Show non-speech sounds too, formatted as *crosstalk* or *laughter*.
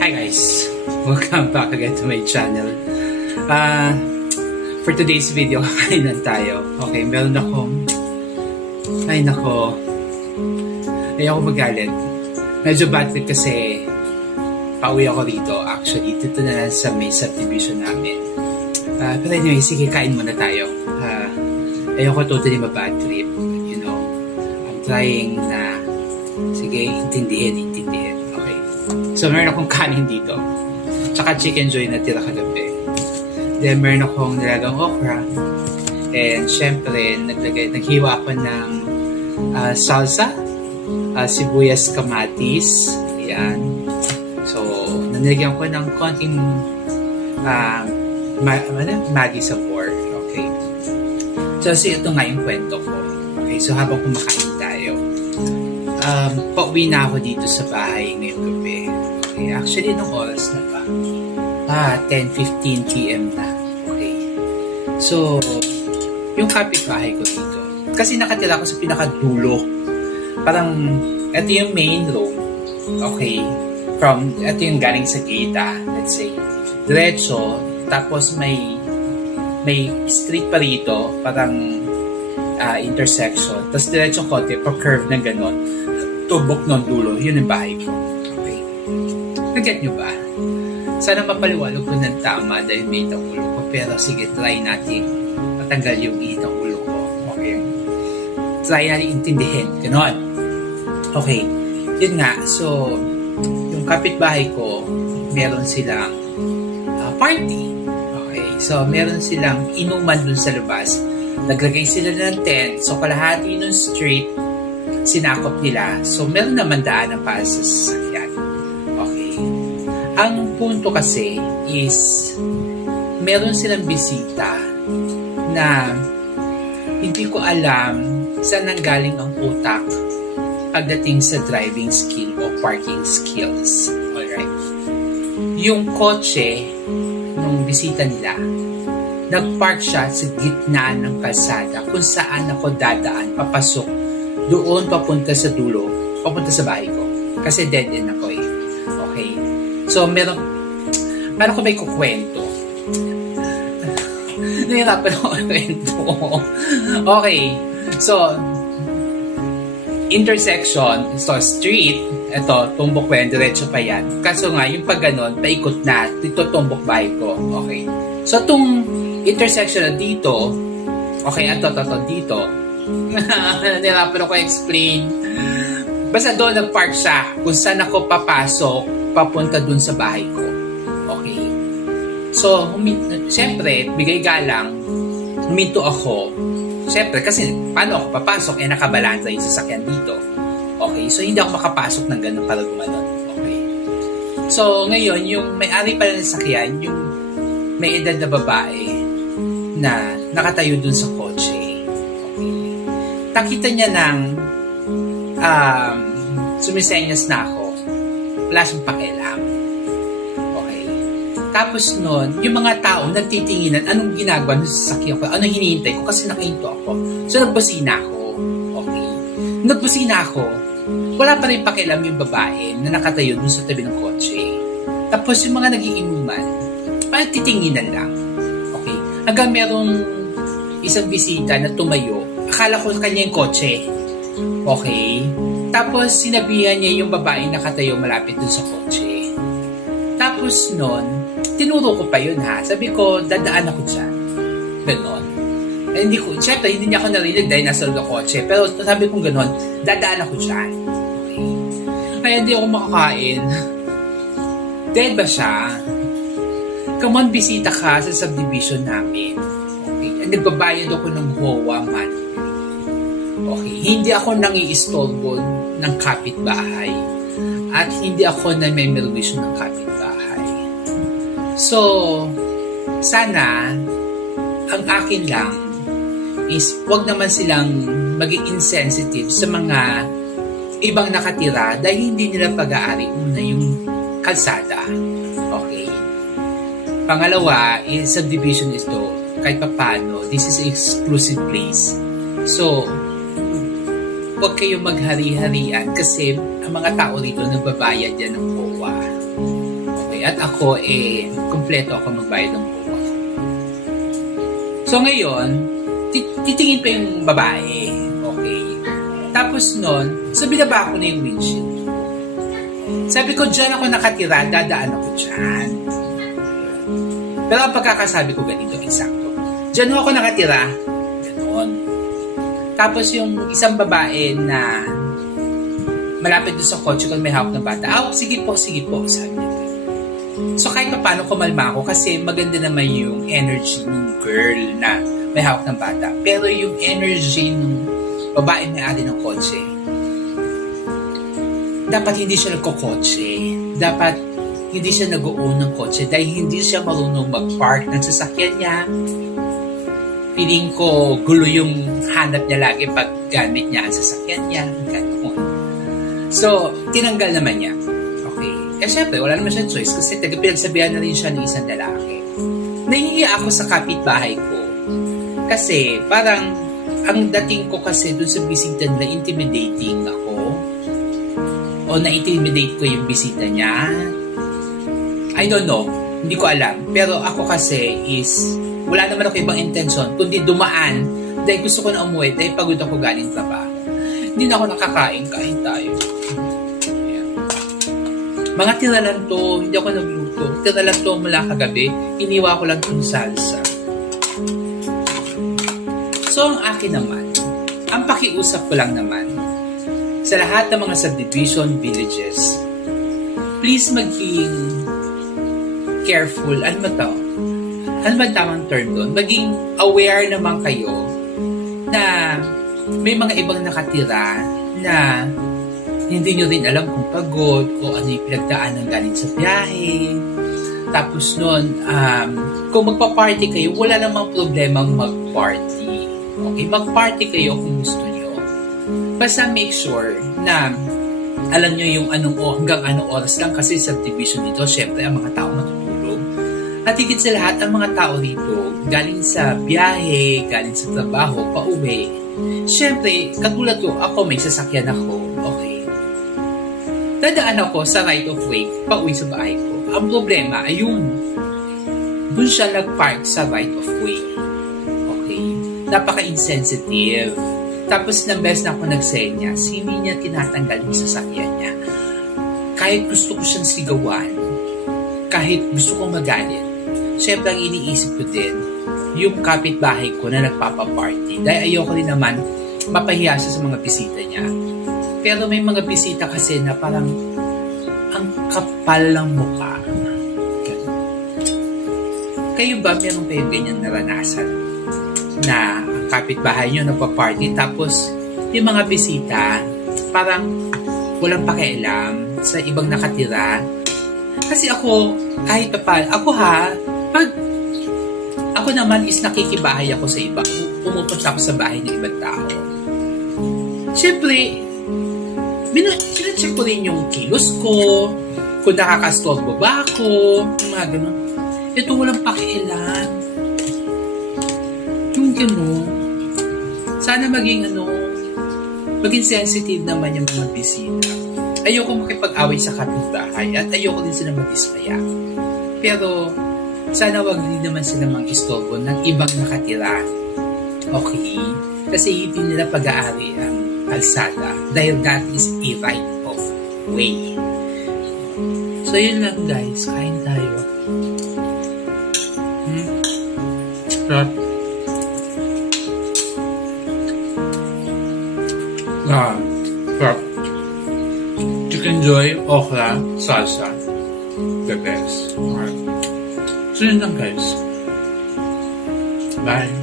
Hi guys! *laughs* Welcome back again to my channel. Uh, for today's video, *laughs* kainan tayo. Okay, meron akong... Ay nako. Ayoko magalit. Medyo bad trip kasi pauwi ako rito. Actually, dito na lang sa may subdivision namin. Uh, pero anyway, sige, kain muna tayo. Uh, ayoko totally ma-bad trip. You know, I'm trying na sige, intindihin. So, meron akong kanin dito. Tsaka chicken joy na tira kagabi. Then, meron akong nilagang okra. And, syempre, naglagay, naghiwa ako ng ah, salsa, ah, sibuyas kamatis. Ayan. So, nanilagyan ko ng konting ah, ma- ano, Maggi sabor. Okay. So, so, ito nga yung kwento ko. Okay, so habang kumakain um, pauwi na ako dito sa bahay ngayong gabi. Okay, actually, nung oras na ba? Ah, 10.15 p.m. na. Okay. So, yung kapitbahay ko dito, kasi nakatira ako sa pinakadulo. Parang, ito yung main room. Okay. From, ito yung galing sa gate, ah, let's say. Diretso, tapos may may street pa rito, parang ah, intersection. Tapos diretso konti, pa-curve na gano'n. Tubok ng dulo, yun yung bahay ko. Okay. Naget nyo ba? Sana mapaliwanag ko ng tama dahil may itang ulo ko. Pero sige, try natin matanggal yung itang ulo ko. Okay. Try natin intindihin. Ganon. Okay. Yun nga. So, yung kapitbahay ko, meron silang ah, party. Okay. So, meron silang inuman dun sa labas. Naglagay sila ng tent. So, kalahati ng street, sinakop nila. So, meron naman daanan para sa sasakyan. Okay. Ang punto kasi is, meron silang bisita na hindi ko alam saan nanggaling ang utak pagdating sa driving skill o parking skills. Alright. Yung kotse nung bisita nila, nagpark siya sa gitna ng kalsada kung saan ako dadaan, papasok doon papunta sa dulo, papunta sa bahay ko. Kasi dead end ako eh. Okay. So, meron, meron ko ba ikukwento? *laughs* Nahirapan ako kwento. *laughs* okay. So, intersection, so street, ito, tumbok ko yan, diretso pa yan. Kaso nga, yung pag ganon, paikot na, dito tumbok bahay ko. Okay. So, itong intersection na dito, okay, ito, ito, ito, dito. Nahirapan *laughs* ako explain. Basta doon nag-park siya kung saan ako papasok, papunta doon sa bahay ko. Okay. So, humi- siyempre, bigay galang, huminto ako. Siyempre, kasi paano ako papasok? Eh, nakabalansa yung sasakyan dito. Okay, so hindi ako makapasok ng ganun para gumanon. Okay. So, ngayon, yung may-ari pala ng sasakyan, yung may edad na babae na nakatayo dun sa kotse. Nakita niya ng um, sumisenyas na ako. Wala siyang pakialam. Okay. Tapos nun, yung mga tao nagtitinginan, anong ginagawa ng sasakyan ko? Anong hinihintay ko? Kasi nakahinto ako. So, nagbusina ako. Okay. Nagbusina ako. Wala pa rin pakialam yung babae na nakatayo dun sa tabi ng kotse. Tapos yung mga nagiinuman, parang titinginan lang. Okay. Hanggang merong isang bisita na tumayo, akala ko kanya yung kotse. Okay. Tapos sinabihan niya yung babae nakatayo malapit dun sa kotse. Tapos nun, tinuro ko pa yun ha. Sabi ko, dadaan ako dyan. Ganon. Eh, hindi ko, syempre, hindi niya ako narinig dahil nasa loob ng kotse. Pero sabi ko ganon, dadaan ako dyan. Okay. Kaya hindi ako makakain. *laughs* Dead ba siya? Come on, bisita ka sa subdivision namin. Okay. Nagbabayad ako ng HOA man. Okay. Hindi ako nangiistolbo ng kapitbahay. At hindi ako na may merwisyo ng kapitbahay. So, sana, ang akin lang is wag naman silang maging insensitive sa mga ibang nakatira dahil hindi nila pag-aari una yung kalsada. Okay. Pangalawa, is subdivision is though, kahit papano, this is exclusive place. So, huwag kayong maghari-harian kasi ang mga tao rito nagbabayad yan ng COA. At ako, eh, kumpleto ako magbayad ng buwa. So ngayon, tit- titingin pa yung babae. Okay. Tapos nun, so binaba ko na yung windshield. Sabi ko, dyan ako nakatira, dadaan ako dyan. Pero ang pagkakasabi ko ganito, eksakto. Diyan ako nakatira. Tapos yung isang babae na malapit doon sa kotse kung may hawak ng bata, ah, sige po, sige po, sabi niya. So kahit pa paano kumalma ako kasi maganda naman yung energy ng girl na may hawak ng bata. Pero yung energy ng babae may ari ng kotse, dapat hindi siya nagkokotse. Dapat hindi siya nag-own ng kotse dahil hindi siya marunong mag-park ng sasakyan niya. Feeling ko gulo yung hanap niya lagi pag gamit niya ang sasakyan niya. Ganun. So, tinanggal naman niya. Okay. Eh, syempre, wala naman siya choice kasi taga pinagsabihan na rin siya ng isang lalaki. Nahihiya ako sa kapitbahay ko. Kasi, parang, ang dating ko kasi dun sa bisita nila, intimidating ako. O na-intimidate ko yung bisita niya. I don't know. Hindi ko alam. Pero ako kasi is, wala naman ako ibang intention, kundi dumaan dahil gusto ko na umuwi dahil pagod ako galing trabaho. Hindi na ako nakakain, kain tayo. Ayan. Mga tira lang to, hindi ako nagluto. Tira lang to mula kagabi, iniwa ko lang itong salsa. So, ang akin naman, ang pakiusap ko lang naman, sa lahat ng mga subdivision villages, please maging careful. Ano ba? Ano ba ang tamang term doon? Maging aware naman kayo na may mga ibang nakatira na hindi nyo rin alam kung pagod o ano yung pinagdaanan galing sa biyahe. Tapos nun, um, kung magpa-party kayo, wala namang problemang mag-party. Okay, mag-party kayo kung gusto nyo. Basta make sure na alam nyo yung anong o hanggang anong oras lang kasi subdivision dito, syempre ang mga tao matutulog. At higit sa lahat, ang mga tao dito, galing sa biyahe, galing sa trabaho, pauwi. Syempre, katulad ko, ako may sasakyan ako, okay. Dadaan ako sa right of way, pauwi sa bahay ko. Ang problema, ayun, dun siya nag-park sa right of way. Okay. Napaka-insensitive. Tapos ng best na ako nagsenyas, hindi niya tinatanggal yung sasakyan niya. Kahit gusto ko siyang sigawan, kahit gusto kong magalit, syempre ang iniisip ko din, yung kapitbahay ko na nagpapaparty. Dahil ayoko rin naman mapahiya siya sa mga bisita niya. Pero may mga bisita kasi na parang ang kapal ng mukha. Kayo ba meron kayo ganyan naranasan? Na ang kapitbahay nyo nagpa-party tapos yung mga bisita parang walang pakialam sa ibang nakatira. Kasi ako, kahit pa, ako ha, pag ako naman is nakikibahay ako sa iba, pumupunta ako sa bahay ng ibang tao. Siyempre, Bina, check ko rin yung kilos ko, kung nakakastorbo ba ako, yung mga ganun. Ito walang pakialam. Yung ganun. Sana maging ano, maging sensitive naman yung mga bisita. Ayoko makipag-away sa kapitbahay at ayoko din sila mag-ismaya. Pero, sana wag din naman sila mang-istorbo ng ibang nakatira. Okay? Kasi hindi nila pag-aari ang kalsada dahil that is a right of way. So yun lang guys, kain tayo. Hmm? Sarap. Ah, sarap. Chicken joy, okra, salsa. The best. Alright. So yun lang guys. Bye.